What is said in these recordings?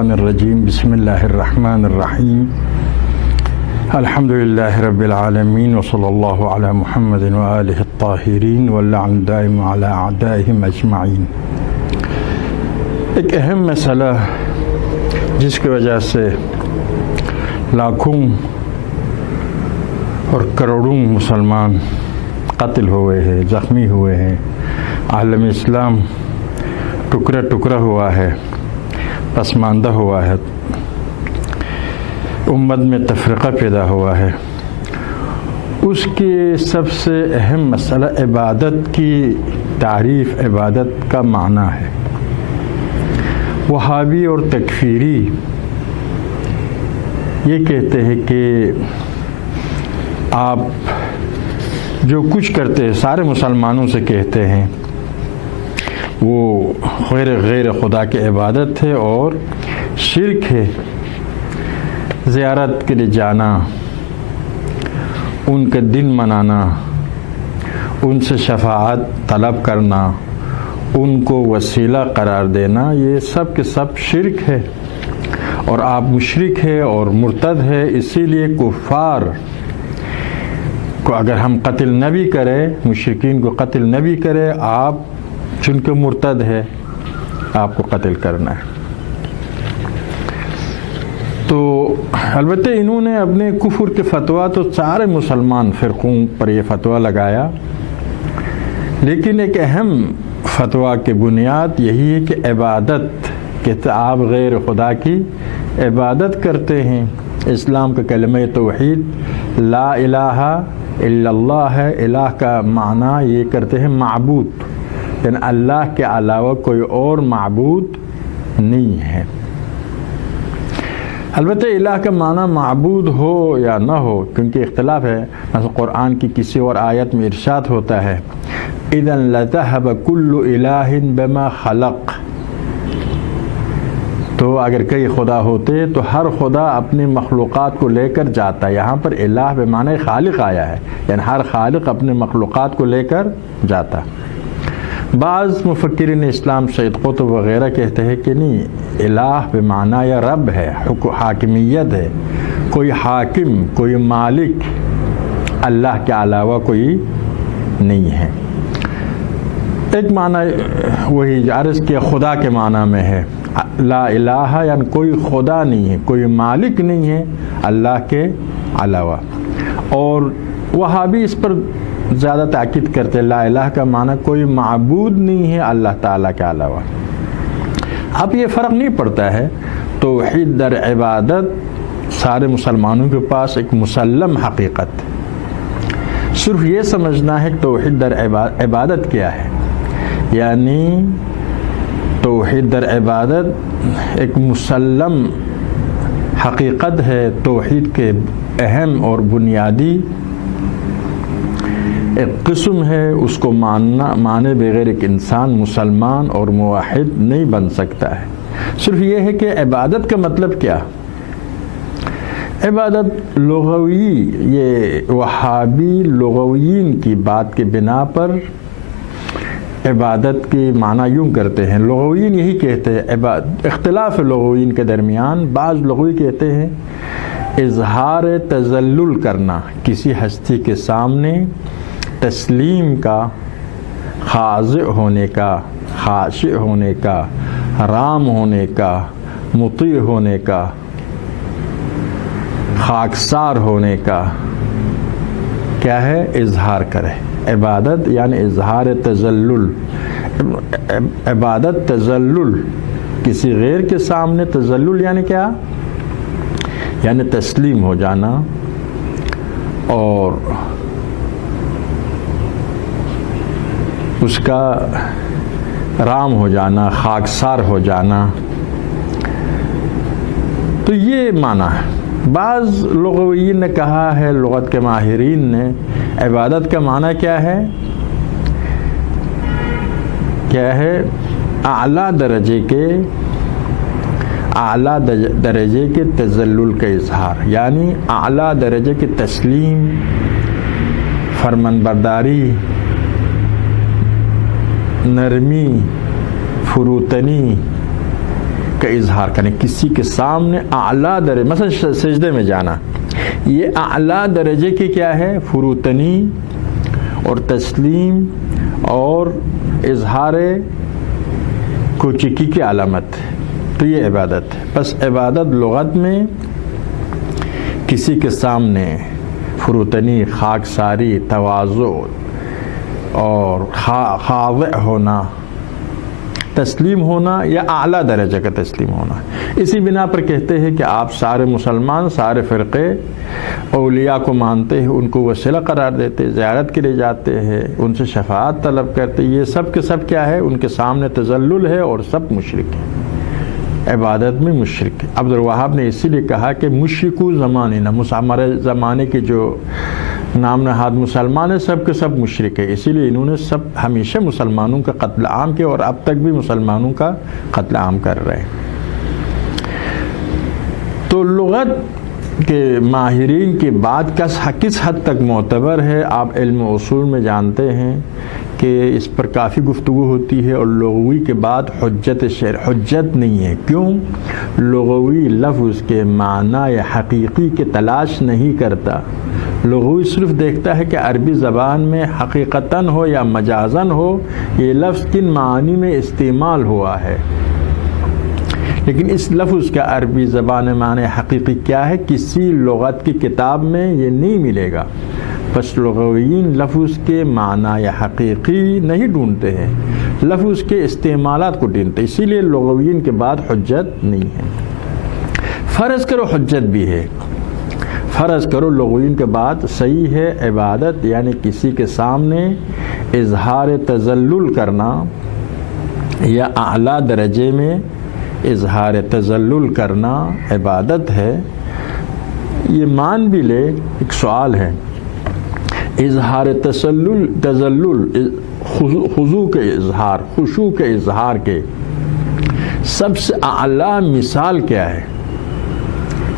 الشیطان الرجیم بسم اللہ الرحمن الرحیم الحمد للہ رب العالمین وصلی اللہ علی محمد وآلہ الطاہرین واللعن دائم علی اعدائہم اجمعین۔ ایک اہم مسئلہ جس کی وجہ سے لاکھوں اور کروڑوں مسلمان قتل ہوئے ہیں، زخمی ہوئے ہیں، عالم اسلام ٹکڑا ٹکڑا ہوا ہے، پسماندہ ہوا ہے، امت میں تفرقہ پیدا ہوا ہے، اس کے سب سے اہم مسئلہ عبادت کی تعریف، عبادت کا معنی ہے۔ وہابی اور تکفیری یہ کہتے ہیں کہ آپ جو کچھ کرتے ہیں سارے مسلمانوں سے کہتے ہیں وہ غیر خدا کی عبادت ہے اور شرک ہے۔ زیارت کے لیے جانا، ان کا دن منانا، ان سے شفاعت طلب کرنا، ان کو وسیلہ قرار دینا، یہ سب کے سب شرک ہے اور آپ مشرک ہے اور مرتد ہے۔ اسی لیے کفار کو اگر ہم قتل نہ بھی کریں، مشرکین کو قتل نہ بھی کریں، آپ چونکہ مرتد ہے آپ کو قتل کرنا ہے۔ تو البتہ انہوں نے اپنے کفر کے فتویٰ تو سارے مسلمان فرقوں پر یہ فتویٰ لگایا، لیکن ایک اہم فتویٰ کی بنیاد یہی ہے کہ عبادت کہ آپ غیر خدا کی عبادت کرتے ہیں۔ اسلام کا کلمہ توحید لا الہ الا اللہ ہے۔ الہ کا معنی یہ کرتے ہیں معبود، یعنی اللہ کے علاوہ کوئی اور معبود نہیں ہے۔ البتہ الہ کا معنی معبود ہو یا نہ ہو کیونکہ اختلاف ہے۔ مثلا قرآن کی کسی اور آیت میں ارشاد ہوتا ہے اذا لذهب كل الہ بما خلق، تو اگر کئی خدا ہوتے تو ہر خدا اپنی مخلوقات کو لے کر جاتا۔ یہاں پر الہ بمعنی خالق آیا ہے، یعنی ہر خالق اپنے مخلوقات کو لے کر جاتا۔ بعض مفکرین اسلام سید قطب وغیرہ کہتے ہیں کہ نہیں، الہ بمعنی یا رب ہے، حاکمیت ہے، کوئی حاکم، کوئی مالک اللہ کے علاوہ کوئی نہیں ہے۔ ایک معنی وہی عرض کیا خدا کے معنی میں ہے، لا الہ یعنی کوئی خدا نہیں ہے، کوئی مالک نہیں ہے اللہ کے علاوہ۔ اور وہابی اس پر زیادہ تاکید کرتے، لا الہ کا معنی کوئی معبود نہیں ہے اللہ تعالیٰ کے علاوہ۔ اب یہ فرق نہیں پڑتا ہے، توحید در عبادت سارے مسلمانوں کے پاس ایک مسلم حقیقت، صرف یہ سمجھنا ہے کہ توحید در عبادت کیا ہے، یعنی توحید در عبادت ایک مسلم حقیقت ہے، توحید کے اہم اور بنیادی ایک قسم ہے، اس کو مانے بغیر ایک انسان مسلمان اور موحد نہیں بن سکتا ہے۔ صرف یہ ہے کہ عبادت کا مطلب کیا؟ عبادت لغوی، یہ وہابی لغویین کی بات کے بنا پر عبادت کی معنی یوں کرتے ہیں۔ لغویین یہی کہتے ہیں، اختلاف لغویین کے درمیان، بعض لغوی کہتے ہیں اظہار تذلل کرنا، کسی ہستی کے سامنے تسلیم کا، خاضع ہونے کا، خاشع ہونے کا، رام ہونے کا، مطیع ہونے کا، خاکسار ہونے کا کیا ہے؟ اظہار کرے۔ عبادت یعنی اظہار تذلل، عبادت تذلل، کسی غیر کے سامنے تذلل یعنی کیا؟ یعنی تسلیم ہو جانا اور اس کا رام ہو جانا، خاکسار ہو جانا، تو یہ معنی ہے۔ بعض لغویین نے کہا ہے، لغت کے ماہرین نے، عبادت کا معنی کیا ہے؟ کیا ہے؟ اعلیٰ درجے کے تذلل کا اظہار، یعنی اعلیٰ درجے کی تسلیم، فرمانبرداری، نرمی، فروتنی، کا اظہار کریں، کسی کے سامنے اعلیٰ درجے، مثلا سجدے میں جانا، یہ اعلیٰ درجے کی کیا ہے؟ فروتنی اور تسلیم اور اظہار کوچکی کی علامت، تو یہ عبادت ہے۔ بس عبادت لغت میں کسی کے سامنے فروتنی، خاکساری، تواضع اور خاضع ہونا، تسلیم ہونا یا اعلیٰ درجہ کا تسلیم ہونا۔ اسی بنا پر کہتے ہیں کہ آپ سارے مسلمان، سارے فرقے اولیاء کو مانتے ہیں، ان کو وسیلہ قرار دیتے، زیارت کے لیے جاتے ہیں، ان سے شفاعت طلب کرتے، یہ سب کے سب کیا ہے؟ ان کے سامنے تذلل ہے اور سب مشرک ہیں، عبادت میں مشرک ہے۔ عبد الوہاب نے اسی لیے کہا کہ مشرکو زماننا، ہمارے زمانے کے جو نام نہاد مسلمان ہیں سب کے سب مشرک ہے، اسی لیے انہوں نے سب ہمیشہ مسلمانوں کا قتل عام کیا اور اب تک بھی مسلمانوں کا قتل عام کر رہے ہیں۔ تو لغت کے ماہرین کی بات کس حد تک معتبر ہے، آپ علم اصول میں جانتے ہیں کہ اس پر کافی گفتگو ہوتی ہے، اور لغوی کے بعد حجت نہیں ہے۔ کیوں؟ لغوی لفظ کے معنی حقیقی کی تلاش نہیں کرتا، لغوی صرف دیکھتا ہے کہ عربی زبان میں حقیقتاً ہو یا مجازاً ہو یہ لفظ کن معنی میں استعمال ہوا ہے، لیکن اس لفظ کا عربی زبان میں معنی حقیقی کیا ہے کسی لغت کی کتاب میں یہ نہیں ملے گا۔ بس لغویین لفظ کے معنی حقیقی نہیں ڈھونڈتے ہیں، لفظ کے استعمالات کو ڈھونڈتے، اسی لیے لغویین کے بعد حجت نہیں ہے۔ فرض کرو حجت بھی ہے، فرض کرو لغویین کے بعد صحیح ہے، عبادت یعنی کسی کے سامنے اظہار تذلل کرنا یا اعلیٰ درجے میں اظہار تذلل کرنا عبادت ہے، یہ مان بھی لے۔ ایک سوال ہے، اظہار تذلل خضوع کے اظہار، خشوع کے اظہار کے سب سے اعلیٰ مثال کیا ہے؟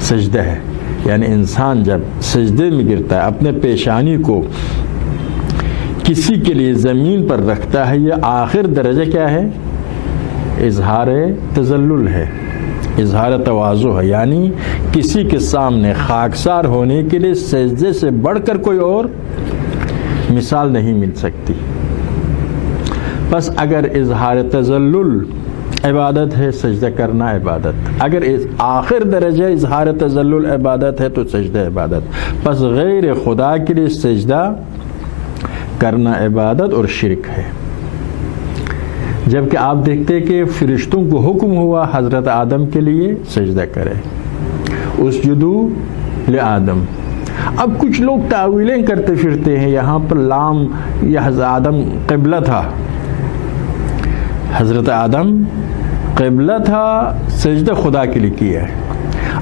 سجدہ ہے، یعنی انسان جب سجدے میں گرتا ہے اپنے پیشانی کو کسی کے لیے زمین پر رکھتا ہے، یہ آخر درجہ کیا ہے؟ اظہار تذلل ہے، اظہار تواضع ہے، یعنی کسی کے سامنے خاکسار ہونے کے لیے سجدے سے بڑھ کر کوئی اور مثال نہیں مل سکتی۔ بس اگر اظہار تذلل عبادت ہے، سجدہ کرنا عبادت، اگر آخر درجہ اظہار تذلل عبادت ہے تو سجدہ عبادت، بس غیر خدا کے لیے سجدہ کرنا عبادت اور شرک ہے۔ جبکہ آپ دیکھتے کہ فرشتوں کو حکم ہوا حضرت آدم کے لیے سجدہ کرے، اسجدوا لآدم۔ اب کچھ لوگ تاویلیں کرتے پھرتے ہیں، یہاں پر لام یا حضرت آدم قبلہ تھا، حضرت آدم قبلہ تھا، سجدہ خدا کے لیے کیا ہے۔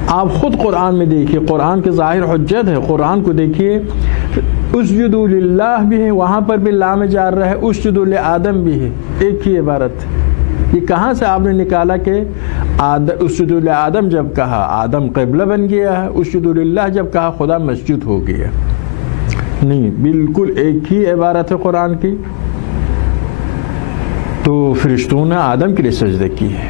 آپ خود قرآن میں دیکھیے، قرآن کے ظاہر حجت ہے، قرآن کو دیکھیے، اسجدوا للہ بھی ہے، وہاں پر بھی لام جار رہا ہے، اسجدوا لآدم بھی ہے، ایک ہی عبارت۔ یہ کہاں سے آپ نے نکالا کہ اسجدوا لآدم جب کہا آدم قبلہ بن گیا ہے، اسجدوا للہ جب کہا خدا مسجد ہو گیا؟ نہیں، بالکل ایک ہی عبارت ہے قرآن کی۔ تو فرشتوں نے آدم کے لیے سجدہ کی ہے،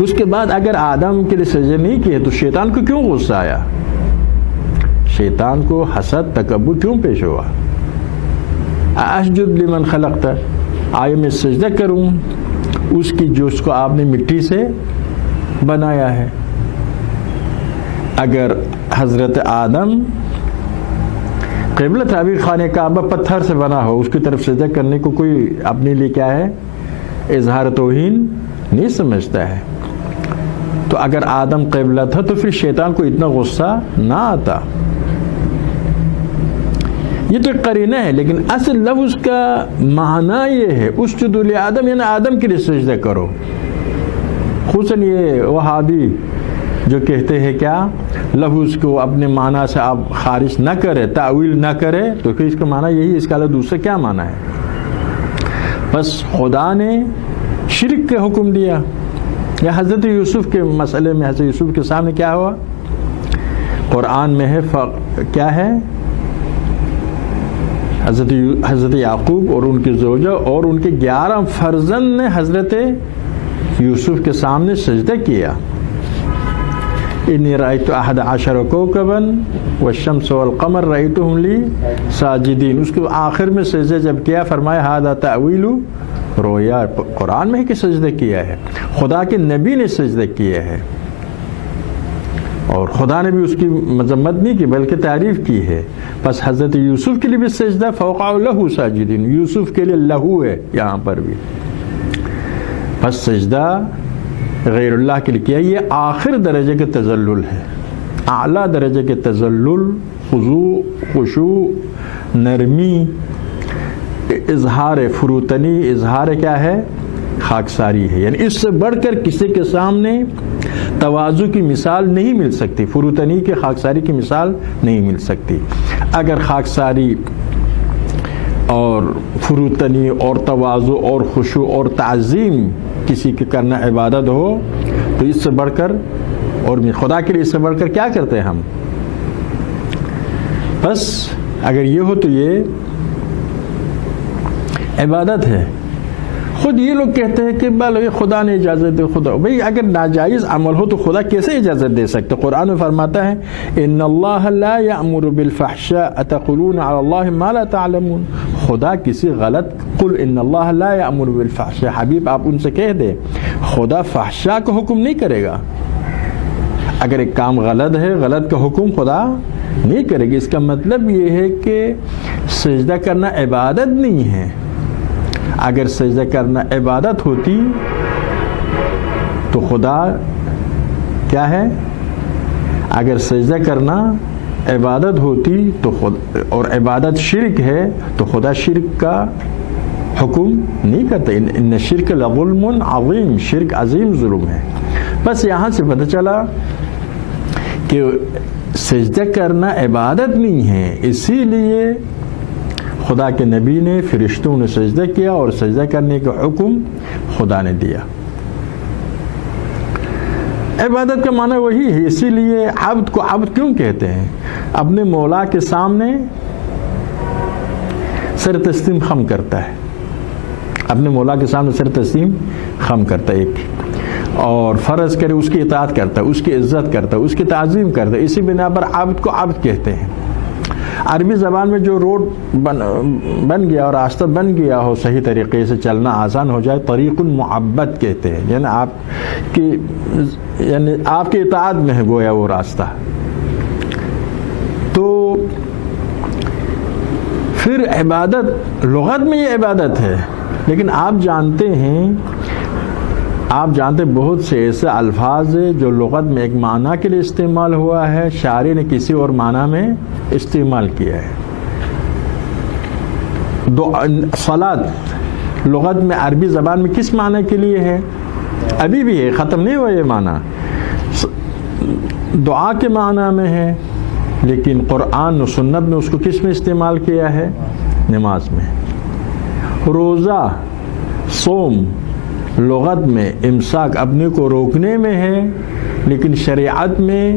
اس کے بعد اگر آدم کے لیے سجدہ نہیں کیے تو شیطان کو کیوں غصہ آیا؟ شیطان کو حسد تکبر کیوں پیش ہوا؟ اسجد لمن خلقت، آیا میں سجدہ کروں اس کی جو اس کو آپ نے مٹی سے بنایا ہے۔ اگر حضرت آدم قبلہ ابھی خانہ کعبہ پتھر سے بنا ہو، اس کی طرف سجدہ کرنے کو کوئی اپنے لیے کیا ہے؟ اظہار توہین نہیں سمجھتا ہے۔ تو اگر آدم قبلہ تھا تو پھر شیطان کو اتنا غصہ نہ آتا۔ یہ تو ایک قرینہ ہے، لیکن اصل لفظ کا معنی یہ ہے اسجدوا لآدم، یعنی آدم کے لیے سجدہ کرو۔ خصوصاً یہ وہابی جو کہتے ہیں کیا لفظ کو اپنے معنی سے آپ خارج نہ کرے، تعویل نہ کرے، تو کہ اس کا معنی یہی، اس کا دوسرا کیا معنی ہے؟ بس خدا نے شرک کا حکم دیا۔ یا حضرت یوسف کے مسئلے میں حضرت یوسف کے سامنے کیا ہوا؟ قرآن میں ہے کیا ہے؟ حضرت یعقوب اور ان کی زوجہ اور ان کے 11 فرزند نے حضرت یوسف کے سامنے سجدہ کیا، انی رأیت 11 کوکبا والشمس والقمر رأیتهم لی ساجدین. اس کے آخر میں سجدہ جب کیا فرمایا ھذا تأویل رویا. قرآن میں ہے کہ سجدہ کیا ہے، خدا کے نبی نے سجدہ کیا ہے، اور خدا نے بھی اس کی مذمت نہیں کی بلکہ تعریف کی ہے. پس حضرت یوسف کے لیے بھی سجدہ فوقعوا لہ ساجدین، یوسف کے لیے لہو ہے یہاں پر بھی. پس سجدہ غیر اللہ کے لیے کیا، یہ آخر درجے کے تذلل ہے، اعلیٰ درجے کے تذلل، خضوع، خشوع، نرمی، اظہار فروتنی، اظہار کیا ہے، خاکساری ہے. یعنی اس سے بڑھ کر کسی کے سامنے تواضع کی مثال نہیں مل سکتی، فروتنی کے خاکساری کی مثال نہیں مل سکتی. اگر خاکساری اور فروتنی اور تواضع اور خشوع اور تعظیم کسی کے کرنا عبادت ہو تو اس سے بڑھ کر، اور خدا کے لیے اس سے بڑھ کر کیا کرتے ہیں ہم؟ بس اگر یہ ہو تو یہ عبادت ہے. خود یہ لوگ کہتے ہیں کہ بھائی خدا نے اجازت دے، خدا بھئی اگر ناجائز عمل ہو تو خدا کیسے اجازت دے سکتے؟ قرآن میں فرماتا ہے ان اللہ لا یأمر بالفحشاء اتقولون علی اللہ ما لا تعلمون. خدا کسی غلط، قل ان اللہ لا یأمر بالفحشاء، حبیب آپ ان سے کہہ دیں خدا فحشاء کا حکم نہیں کرے گا. اگر ایک کام غلط ہے، غلط کا حکم خدا نہیں کرے گا. اس کا مطلب یہ ہے کہ سجدہ کرنا عبادت نہیں ہے. اگر سجدہ کرنا عبادت ہوتی تو خدا کیا ہے؟ اگر سجدہ کرنا عبادت ہوتی تو اور عبادت شرک ہے تو خدا شرک کا حکم نہیں کرتا. ان شرک لظلم عظیم، شرک عظیم ظلم ہے. بس یہاں سے پتہ چلا کہ سجدہ کرنا عبادت نہیں ہے، اسی لیے خدا کے نبی نے، فرشتوں نے سجدہ کیا اور سجدہ کرنے کا حکم خدا نے دیا. عبادت کا معنی وہی ہے. اسی لیے عبد کو عبد کیوں کہتے ہیں؟ اپنے مولا کے سامنے سر تسلیم خم کرتا ہے، اپنے مولا کے سامنے سر تسلیم خم کرتا ہے ایک، اور فرض کرے اس کی اطاعت کرتا ہے، اس کی عزت کرتا ہے، اس کی تعظیم کرتا ہے. اسی بنا پر عبد کو عبد کہتے ہیں. عربی زبان میں جو روڈ بن گیا اور راستہ بن گیا ہو، صحیح طریقے سے چلنا آسان ہو جائے، طریق معبد کہتے ہیں. یعنی آپ کی اطاعت میں ہے گویا وہ راستہ. تو پھر عبادت لغت میں یہ عبادت ہے، لیکن آپ جانتے بہت سے ایسے الفاظ ہیں جو لغت میں ایک معنی کے لیے استعمال ہوا ہے، شاعر نے کسی اور معنی میں استعمال کیا ہے. صلاۃ لغت میں عربی زبان میں کس معنی کے لیے ہے؟ ابھی بھی ہے، ختم نہیں ہوا یہ معنی. دعا کے معنی میں ہے، لیکن قرآن و سنت نے اس کو کس میں استعمال کیا ہے؟ نماز میں. روزہ، صوم لغت میں امساک، اپنے کو روکنے میں ہے، لیکن شریعت میں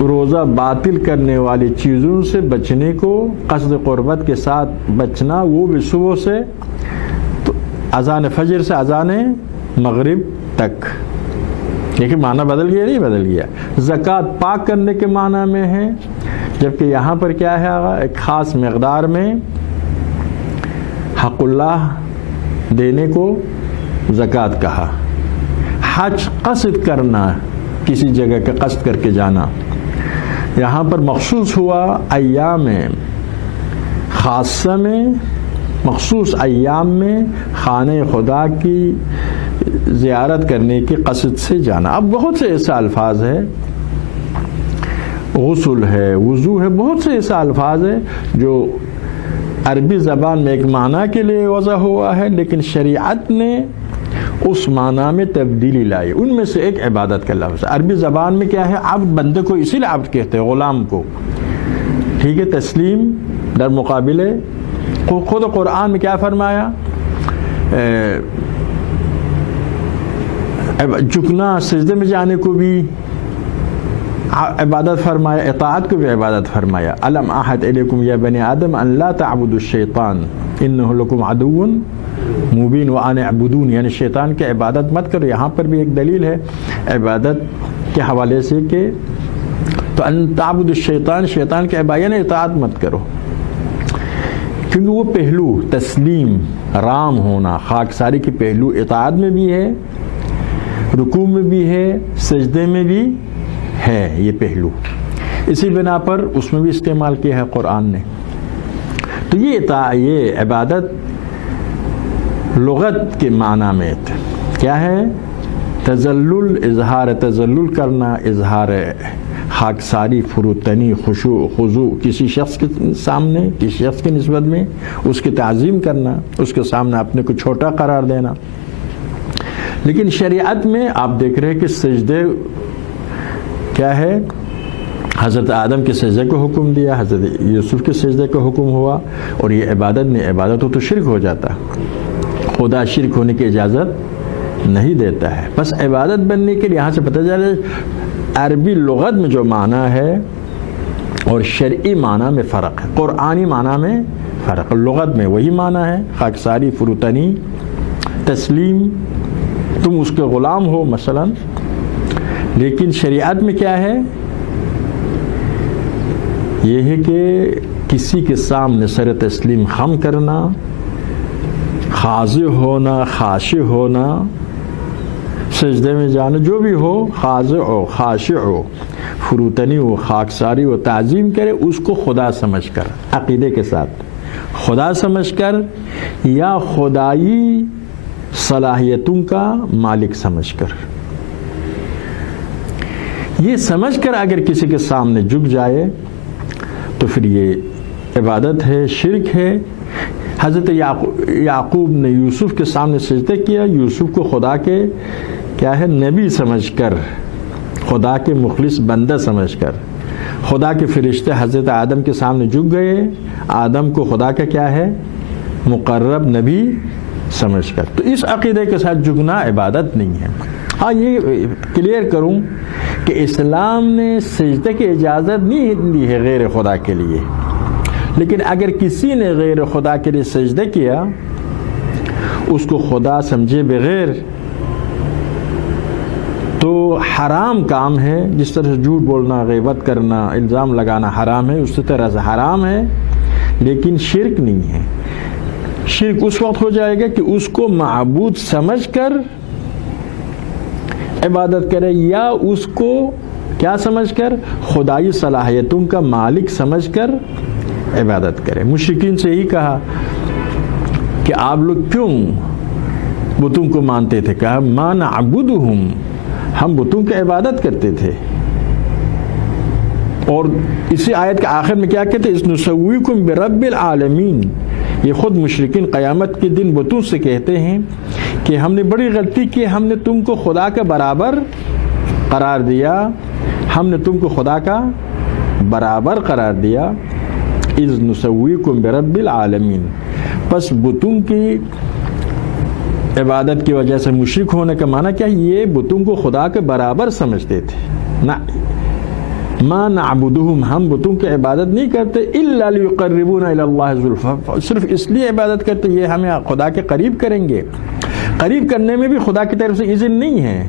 روزہ باطل کرنے والی چیزوں سے بچنے کو، قصد قربت کے ساتھ بچنا، وہ بھی صبح سے تو اذان فجر سے اذان مغرب تک. لیکن معنی بدل گیا؟ نہیں بدل گیا. زکوٰۃ پاک کرنے کے معنی میں ہے، جبکہ یہاں پر کیا ہے؟ ایک خاص مقدار میں حق اللہ دینے کو زکوٰۃ کہا. حج قصد کرنا، کسی جگہ کا قصد کر کے جانا، یہاں پر مخصوص ہوا ایام خاصہ میں، مخصوص ایام میں خانہ خدا کی زیارت کرنے کے قصد سے جانا. اب بہت سے ایسے الفاظ ہیں، غسل ہے، وضو ہے، بہت سے ایسے الفاظ ہیں جو عربی زبان میں ایک معنی کے لیے وضع ہوا ہے، لیکن شریعت نے اس معنی میں تبدیلی لائی. ان میں سے ایک عبادت کا لفظ. عربی زبان میں کیا ہے؟ عبد، بندے کو اسی لیے عبد کہتے ہیں، غلام کو. ٹھیک ہے. تسلیم در مقابلے خود قرآن میں کیا فرمایا؟ جھکنا، سجدے میں جانے کو بھی عبادت فرمایا، اطاعت کو بھی عبادت فرمایا. الم اعہد الیکم یا بنی آدم ان لا تعبدوا الشیطان انہ لکم عدو مبین وان اعبدون، یعنی شیطان کی عبادت مت کرو. یہاں پر بھی ایک دلیل ہے عبادت کے حوالے سے کہ تو ان تعبد الشیطان، شیطان کے عبادت اطاعت مت کرو، کیونکہ وہ پہلو تسلیم رام ہونا خاکساری کے پہلو اطاعت میں بھی ہے، رکوع میں بھی ہے، سجدے میں بھی ہے یہ پہلو. اسی بنا پر اس میں بھی استعمال کیا ہے قرآن نے. تو یہ عبادت لغت کے معنی میں کیا ہے؟ تذلل، اظہار تذلل کرنا، اظہار خاکساری، فروتنی، خشوع خضوع کسی شخص کے سامنے، کسی شخص کی نسبت میں اس کی تعظیم کرنا، اس کے سامنے اپنے کو چھوٹا قرار دینا. لیکن شریعت میں آپ دیکھ رہے ہیں کہ سجدے کیا ہے؟ حضرت آدم کے سجدے کو حکم دیا، حضرت یوسف کے سجدے کو حکم ہوا. اور یہ عبادت نہیں، عبادت ہو تو شرک ہو جاتا، خدا شرک ہونے کی اجازت نہیں دیتا ہے. بس عبادت بننے کے لیے یہاں سے پتہ چلا عربی لغت میں جو معنی ہے اور شرعی معنی میں فرق ہے، قرآنی معنی میں فرق. لغت میں وہی معنی ہے خاکساری، فروتنی، تسلیم، تم اس کے غلام ہو مثلا. لیکن شریعت میں کیا ہے؟ یہ ہے کہ کسی کے سامنے سر تسلیم خم کرنا، خاضع ہونا، خاشع ہونا، سجدے میں جانا، جو بھی ہو، خاضع ہو، خاشع ہو، فروتنی ہو، خاکساری ہو، تعظیم کرے اس کو خدا سمجھ کر، عقیدے کے ساتھ خدا سمجھ کر، یا خدائی صلاحیتوں کا مالک سمجھ کر. یہ سمجھ کر اگر کسی کے سامنے جھک جائے تو پھر یہ عبادت ہے، شرک ہے. حضرت یعقوب نے یوسف کے سامنے سجدہ کیا، یوسف کو خدا کے کیا ہے؟ نبی سمجھ کر، خدا کے مخلص بندہ سمجھ کر. خدا کے فرشتے حضرت آدم کے سامنے جھک گئے، آدم کو خدا کا کیا ہے؟ مقرب نبی سمجھ کر. تو اس عقیدے کے ساتھ جھکنا عبادت نہیں ہے. ہاں یہ کلیئر کروں کہ اسلام نے سجدے کی اجازت نہیں دی ہے غیر خدا کے لیے، لیکن اگر کسی نے غیر خدا کے لیے سجدہ کیا، اس کو خدا سمجھے بغیر، تو حرام کام ہے. جس طرح سے جھوٹ بولنا، غیبت کرنا، الزام لگانا حرام ہے، اسی طرح سے حرام ہے، لیکن شرک نہیں ہے. شرک اس وقت ہو جائے گا کہ اس کو معبود سمجھ کر عبادت کرے، یا اس کو کیا سمجھ کر؟ خدائی صلاحیتوں کا مالک سمجھ کر عبادت کرے. مشرکین سے یہی کہا کہ آپ لوگ کیوں بتوں کو مانتے تھے؟ کہا ما نعبدہم، ہم بتوں کی عبادت کرتے تھے. اور اسی آیت کے آخر میں کیا کہتے ہیں؟ اذ نسویکم برب العالمین. یہ خود مشرکین قیامت کے دن بتوں سے کہتے ہیں کہ ہم نے بڑی غلطی کی، ہم نے تم کو خدا کا برابر قرار دیا، ہم نے تم کو خدا کا برابر قرار دیا. اذ نسویکم برب العالمین. پس بتوں کی عبادت کی وجہ سے مشرک ہونے کا معنی کیا؟ یہ بتوں کو خدا کے برابر سمجھتے تھے. نہ ما نعبدہم، ہم بتوں کی عبادت نہیں کرتے الا لیقربونا الی اللہ زلفی، صرف اس لیے عبادت کرتے یہ ہمیں خدا کے قریب کریں گے. قریب کرنے میں بھی خدا کی طرف سے اذن نہیں ہے،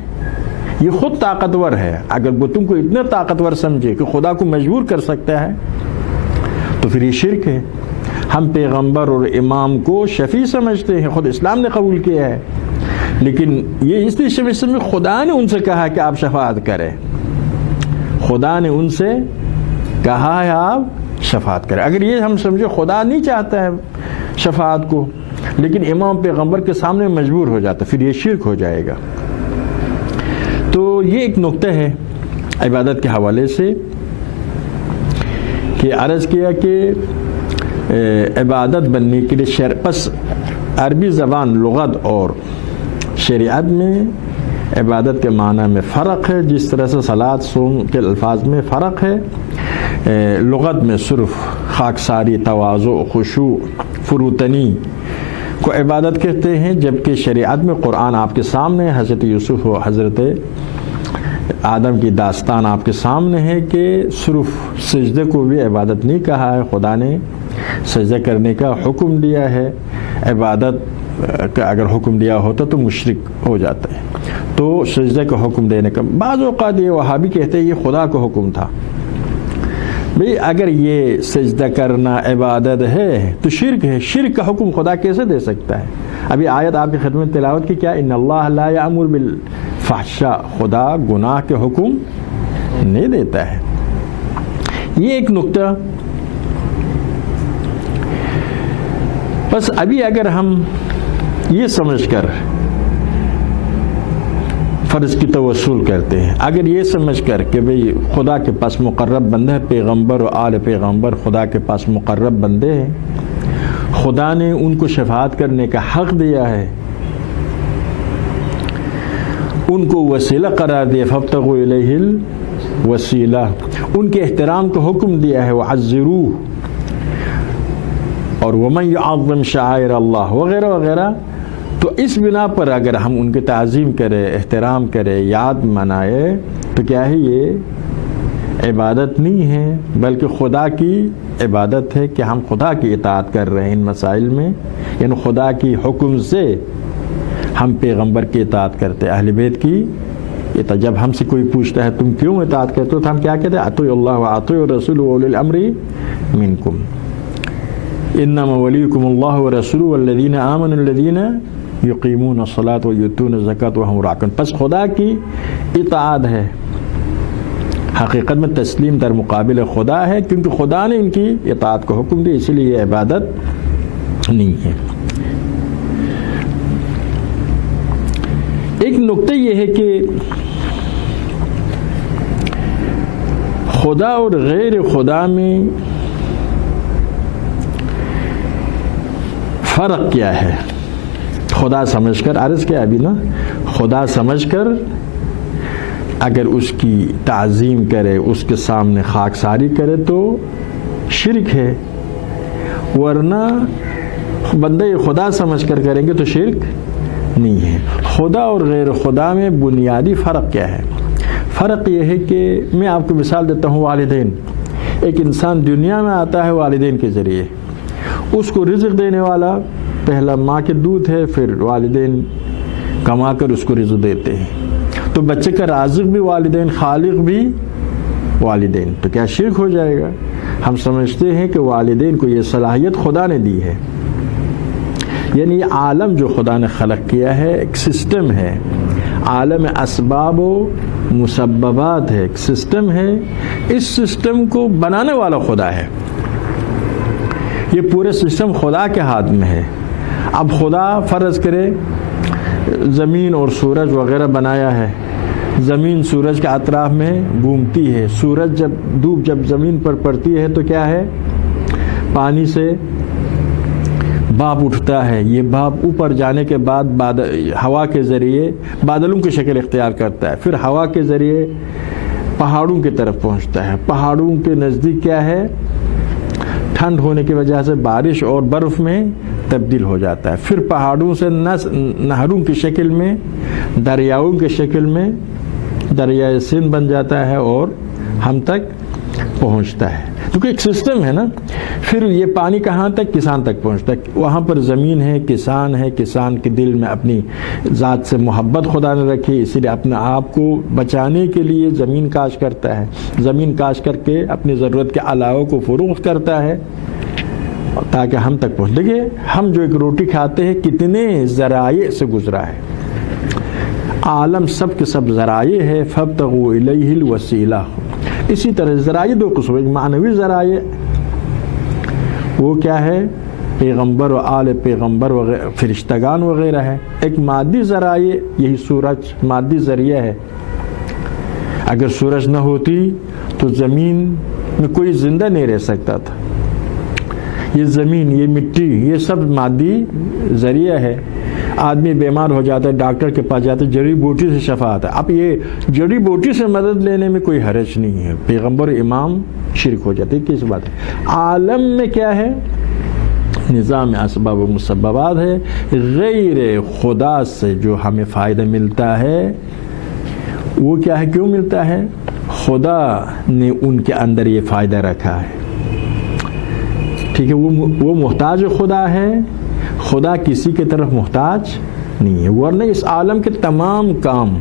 یہ خود طاقتور ہے. اگر بتوں کو اتنا طاقتور سمجھے کہ خدا کو مجبور کر سکتا ہے تو پھر یہ شرک ہے. ہم پیغمبر اور امام کو شفیع سمجھتے ہیں، خود اسلام نے قبول کیا ہے، لیکن یہ اس لیے میں خدا نے ان سے کہا کہ آپ شفاعت کریں. خدا نے ان سے کہا ہے آپ شفاعت کریں. اگر یہ ہم سمجھے خدا نہیں چاہتا ہے شفاعت کو، لیکن امام پیغمبر کے سامنے مجبور ہو جاتا، پھر یہ شرک ہو جائے گا. تو یہ ایک نقطہ ہے عبادت کے حوالے سے کہ عرض کیا کہ عبادت بننے کے لیے پس عربی زبان لغت اور شریعت میں عبادت کے معنی میں فرق ہے. جس طرح سے صلاۃ صوم کے الفاظ میں فرق ہے، لغت میں صرف خاکساری، تواضع، خشوع، فروتنی کو عبادت کہتے ہیں، جبکہ شریعت میں قرآن آپ کے سامنے، حضرت یوسف و حضرت آدم کی داستان آپ کے سامنے ہے کہ صرف سجدے کو بھی عبادت نہیں کہا ہے، خدا نے سجدہ کرنے کا حکم دیا ہے. عبادت کا اگر حکم دیا ہوتا تو مشرک ہو جاتا ہے. تو سجدے کا حکم دینے کا بعض اوقات یہ وہابی کہتے ہیں یہ خدا کا حکم تھا. بھئی اگر یہ سجدہ کرنا عبادت ہے تو شرک ہے. شرک کا حکم خدا کیسے دے سکتا ہے؟ ابھی آیت آپ کی خدمت تلاوت کی کیا ان اللہ لا یامر بالفحشاء، خدا گناہ کے حکم نہیں دیتا ہے. یہ ایک نقطہ. بس ابھی اگر ہم یہ سمجھ کر فرض کی توسل کرتے ہیں، اگر یہ سمجھ کر کہ بھئی خدا کے پاس مقرب بندے ہیں، پیغمبر و آل پیغمبر خدا کے پاس مقرب بندے ہیں، خدا نے ان کو شفاعت کرنے کا حق دیا ہے، ان کو وسیلہ قرار دیا، فابتغوا الیہ الوسیلہ، ان کے احترام کا حکم دیا ہے، وعزروہ، اور ومن یعظم شعائر اللہ وغیرہ وغیرہ. تو اس بنا پر اگر ہم ان کی تعظیم کریں، احترام کریں، یاد منائے تو کیا ہے؟ یہ عبادت نہیں ہے بلکہ خدا کی عبادت ہے کہ ہم خدا کی اطاعت کر رہے ہیں ان مسائل میں. یعنی خدا کی حکم سے ہم پیغمبر کی اطاعت کرتے، اہل بیت کی اطاعت. جب ہم سے کوئی پوچھتا ہے تم کیوں اطاعت کرتے ہو تو ہم کیا کہتے ہیں؟ اطیعوا اللہ واطیعوا الرسول واولی الامر منکم، انما ولیکم اللہ ورسولہ والذین آمنوا الذین یقیمون الصلاۃ ویؤتون الزکاۃ وہم راکعون. پس خدا کی اطاعت ہے، حقیقت میں تسلیم در مقابل خدا ہے، کیونکہ خدا نے ان کی اطاعت کو حکم دیا، اسی لیے یہ عبادت نہیں ہے. ایک نقطہ یہ ہے کہ خدا اور غیر خدا میں فرق کیا ہے؟ خدا سمجھ کر عرض کیا ابھی نا، خدا سمجھ کر اگر اس کی تعظیم کرے، اس کے سامنے خاکساری کرے تو شرک ہے، ورنہ بندے خدا سمجھ کر کریں گے تو شرک نہیں ہے. خدا اور غیر خدا میں بنیادی فرق کیا ہے؟ فرق یہ ہے کہ میں آپ کو مثال دیتا ہوں. والدین، ایک انسان دنیا میں آتا ہے والدین کے ذریعے، اس کو رزق دینے والا پہلا ماں کے دودھ ہے، پھر والدین کما کر اس کو رزق دیتے ہیں. تو بچے کا رازق بھی والدین، خالق بھی والدین، تو کیا شرک ہو جائے گا؟ ہم سمجھتے ہیں کہ والدین کو یہ صلاحیت خدا نے دی ہے. یعنی یہ عالم جو خدا نے خلق کیا ہے ایک سسٹم ہے، عالم اسباب و مسببات ہے، ایک سسٹم ہے. اس سسٹم کو بنانے والا خدا ہے. یہ پورے سسٹم خدا کے ہاتھ میں ہے. اب خدا فرض کرے زمین اور سورج وغیرہ بنایا ہے، زمین سورج کے اطراف میں گھومتی ہے، سورج جب دھوپ جب زمین پر پڑتی ہے تو کیا ہے؟ پانی سے بھاپ اٹھتا ہے. یہ بھاپ اوپر جانے کے بعد ہوا کے ذریعے بادلوں کی شکل اختیار کرتا ہے، پھر ہوا کے ذریعے پہاڑوں کی طرف پہنچتا ہے. پہاڑوں کے نزدیک کیا ہے؟ ٹھنڈ ہونے کی وجہ سے بارش اور برف میں تبدیل ہو جاتا ہے. پھر پہاڑوں سے نہروں کی شکل میں، دریاؤں کی شکل میں دریائے سندھ بن جاتا ہے اور ہم تک پہنچتا ہے. کیونکہ ایک سسٹم ہے نا. پھر یہ پانی کہاں تک؟ کسان تک پہنچتا ہے. وہاں پر زمین ہے، کسان ہے، کسان کے دل میں اپنی ذات سے محبت خدا نے رکھی، اسی لیے اپنے آپ کو بچانے کے لیے زمین کاشت کرتا ہے. زمین کاشت کر کے اپنی ضرورت کے علاوہ کو فروخت کرتا ہے تاکہ ہم تک پہنچ. دیکھیے ہم جو ایک روٹی کھاتے ہیں کتنے ذرائع سے گزرا ہے. عالم سب کے سب ذرائع ہے. فابتغوا الیہ الوسیلہ. اسی طرح ذرائع دو قسم، ایک معنوی ذرائع وہ کیا ہے؟ پیغمبر و آل پیغمبر وغیرہ فرشتگان وغیرہ ہے. ایک مادی ذرائع، یہی سورج مادی ذریعہ ہے. اگر سورج نہ ہوتی تو زمین میں کوئی زندہ نہیں رہ سکتا تھا. یہ زمین، یہ مٹی، یہ سب مادی ذریعہ ہے. آدمی بیمار ہو جاتا ہے، ڈاکٹر کے پاس جاتا ہے، جڑی بوٹی سے شفا آتا ہے. اب یہ جڑی بوٹی سے مدد لینے میں کوئی حرج نہیں ہے. پیغمبر امام شرک ہو جاتے. کس بات ہے؟ عالم میں کیا ہے؟ نظام اسباب و مسببات ہے. غیر خدا سے جو ہمیں فائدہ ملتا ہے وہ کیا ہے؟ کیوں ملتا ہے؟ خدا نے ان کے اندر یہ فائدہ رکھا ہے. ٹھیک ہے، وہ محتاج خدا ہے. خدا کسی کی طرف محتاج نہیں ہے، ورنہ اس عالم کے تمام کام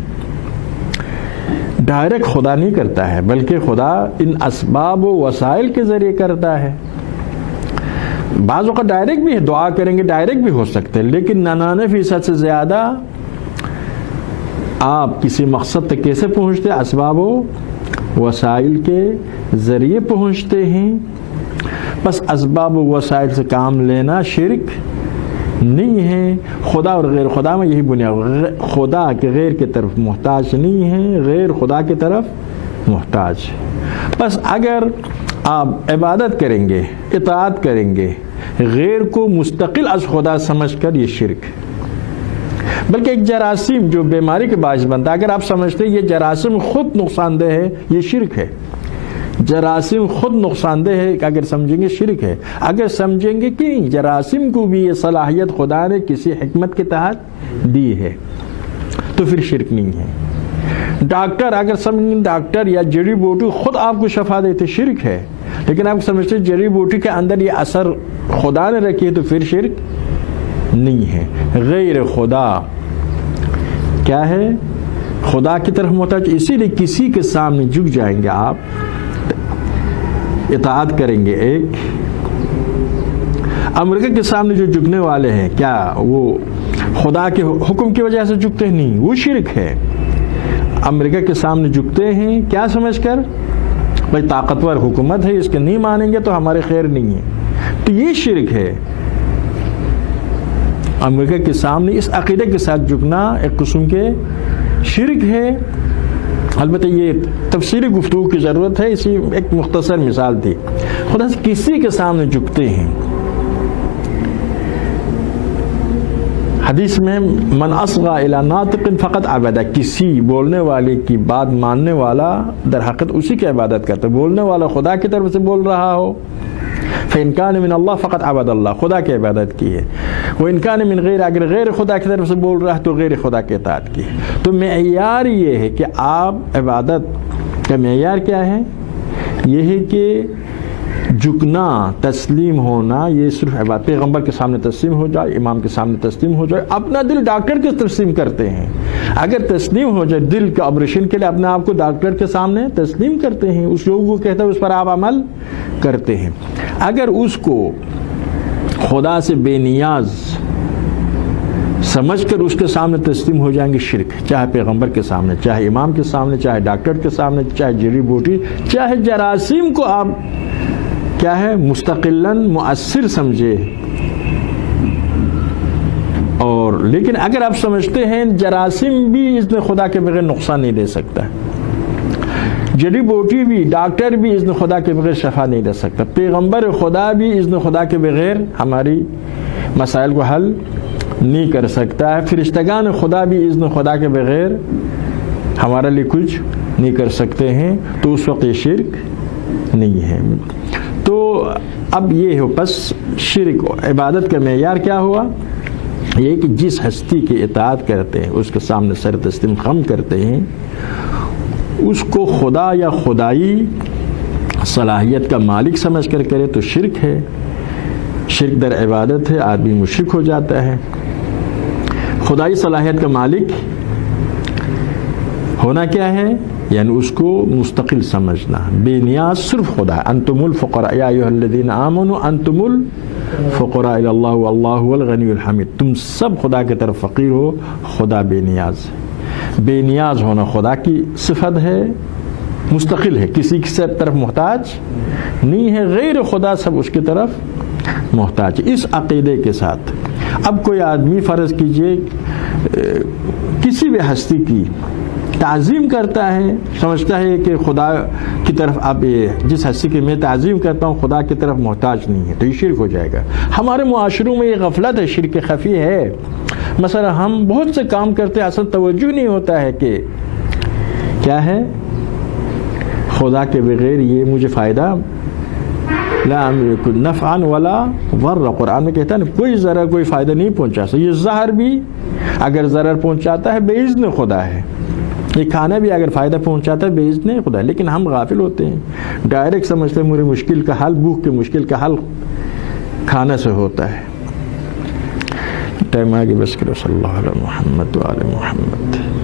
ڈائریکٹ خدا نہیں کرتا ہے، بلکہ خدا ان اسباب و وسائل کے ذریعے کرتا ہے۔ بعض اوقات ڈائریکٹ بھی ہے، دعا کریں گے ڈائریکٹ بھی ہو سکتے ہیں، لیکن 99% سے زیادہ آپ کسی مقصد تک کیسے پہنچتے؟ اسباب و وسائل کے ذریعے پہنچتے ہیں۔ بس اسباب و وسائل سے کام لینا شرک نہیں ہے۔ خدا اور غیر خدا میں یہی بنیاد، خدا کے غیر کی طرف محتاج نہیں ہے، غیر خدا کی طرف محتاج۔ بس اگر آپ عبادت کریں گے، اطاعت کریں گے غیر کو مستقل از خدا سمجھ کر، یہ شرک، بلکہ ایک جراثیم جو بیماری کے باعث بنتا ہے، اگر آپ سمجھتے ہیں یہ جراثیم خود نقصان دہ ہے، یہ شرک ہے۔ جراثیم خود نقصان دہ ہے اگر سمجھیں گے شرک ہے۔ اگر سمجھیں گے کہ جراثیم کو بھی یہ صلاحیت خدا نے کسی حکمت کے تحت دی ہے تو پھر شرک نہیں ہے۔ ڈاکٹر اگر سمجھیں ڈاکٹر یا جڑی بوٹی خود آپ کو شفا دیتے، شرک ہے، لیکن آپ سمجھتے جڑی بوٹی کے اندر یہ اثر خدا نے رکھی ہے تو پھر شرک نہیں ہے۔ غیر خدا کیا ہے؟ خدا کی طرف محتاج، اسی لیے کسی کے سامنے جھک جائیں گے آپ، اطاعت کریں گے۔ ایک امریکہ کے سامنے جو جھکنے والے ہیں، کیا وہ خدا کے حکم کی وجہ سے جھکتے ہیں؟ نہیں، وہ شرک ہے۔ امریکہ کے سامنے جھکتے ہیں کیا سمجھ کر؟ بھائی طاقتور حکومت ہے، اس کے نہیں مانیں گے تو ہمارے خیر نہیں ہے، تو یہ شرک ہے۔ امریکہ کے سامنے اس عقیدے کے ساتھ جھکنا ایک قسم کے شرک ہے۔ البتہ یہ تفصیلی گفتگو کی ضرورت ہے، اسی ایک مختصر مثال تھی۔ خدا سے کسی کے سامنے جھکتے ہیں، حدیث میں من اصغى الى ناطق فقط عبد، کسی بولنے والے کی بات ماننے والا در حقیقت اسی کی عبادت کرتا ہے۔ بولنے والا خدا کی طرف سے بول رہا ہو، فإن كان من اللہ فقط عبد اللہ، خدا کی عبادت کی ہے۔ وإن كان من غیر، اگر غیر خدا کی طرف سے بول رہا ہے تو غیر خدا کی اطاعت کی ہے۔ تو معیار یہ ہے کہ آپ عبادت کا معیار کیا ہے؟ یہ ہے کہ جھکنا، تسلیم ہونا، یہ صرف عبادت، پیغمبر کے سامنے تسلیم ہو جائے، امام کے سامنے تسلیم ہو جائے۔ اپنا دل ڈاکٹر کے تسلیم کرتے ہیں، اگر تسلیم ہو جائے دل کا آپریشن کے لیے اپنے آپ کو ڈاکٹر کے سامنے تسلیم کرتے ہیں، اس لوگوں کو کہتا ہے اس پر آپ عمل کرتے ہیں۔ اگر اس کو خدا سے بے نیاز سمجھ کر اس کے سامنے تسلیم ہو جائیں گے، شرک، چاہے پیغمبر کے سامنے، چاہے امام کے سامنے، چاہے ڈاکٹر کے سامنے، چاہے جڑی بوٹی، چاہے جراثیم کو آپ کیا ہے مستقلاً مؤثر سمجھے۔ اور لیکن اگر آپ سمجھتے ہیں جراثیم بھی اذن خدا کے بغیر نقصان نہیں دے سکتا، جڑی بوٹی بھی، ڈاکٹر بھی اذن خدا کے بغیر شفا نہیں دے سکتا، پیغمبر خدا بھی اذن خدا کے بغیر ہماری مسائل کو حل نہیں کر سکتا ہے، فرشتگان خدا بھی اذن خدا کے بغیر ہمارے لیے کچھ نہیں کر سکتے ہیں، تو اس وقت یہ شرک نہیں ہے۔ تو اب یہ ہو، بس شرک عبادت کا معیار کیا ہوا؟ یہ کہ جس ہستی کی اطاعت کرتے ہیں، اس کے سامنے سر تسلیم خم کرتے ہیں، اس کو خدا یا خدائی صلاحیت کا مالک سمجھ کر کرے تو شرک ہے۔ شرک در عبادت ہے، آدمی مشرک ہو جاتا ہے۔ خدائی صلاحیت کا مالک ہونا کیا ہے؟ یعنی اس کو مستقل سمجھنا، بے نیاز صرف خدا۔ انتم الفقراء یا ایھا الذین آمنوا انتم الفقراء الی اللہ واللہ هو الغنی الحمید، تم سب خدا کی طرف فقیر ہو، خدا بے نیاز۔ بے نیاز ہونا خدا کی صفت ہے، مستقل ہے، کسی کی طرف محتاج نہیں ہے، غیر خدا سب اس کی طرف محتاج ہے۔ اس عقیدے کے ساتھ اب کوئی آدمی فرض کیجئے کسی بھی ہستی کی تعظیم کرتا ہے، سمجھتا ہے کہ خدا کی طرف، اب جس ہستی کی میں تعظیم کرتا ہوں خدا کی طرف محتاج نہیں ہے، تو یہ شرک ہو جائے گا۔ ہمارے معاشروں میں یہ غفلت ہے، شرک خفی ہے۔ مثلا ہم بہت سے کام کرتے ہیں، اصل توجہ نہیں ہوتا ہے کہ کیا ہے، خدا کے بغیر یہ مجھے فائدہ لا املک نفعا ولا ضرا، قرآن میں کہتا ہے نا کوئی ضرر کوئی فائدہ نہیں پہنچا سکتا۔ یہ زہر بھی اگر ضرر پہنچاتا ہے بے اذن خدا ہے، یہ کھانا بھی اگر فائدہ پہنچاتا ہے بے اذن خدا ہے، لیکن ہم غافل ہوتے ہیں، ڈائریکٹ سمجھتے ہیں میری مشکل کا حل، بھوک کی مشکل کا حل کھانا سے ہوتا ہے۔ ٹائم آگے بس کرو. صلی اللہ علیہ محمد وآل محمد.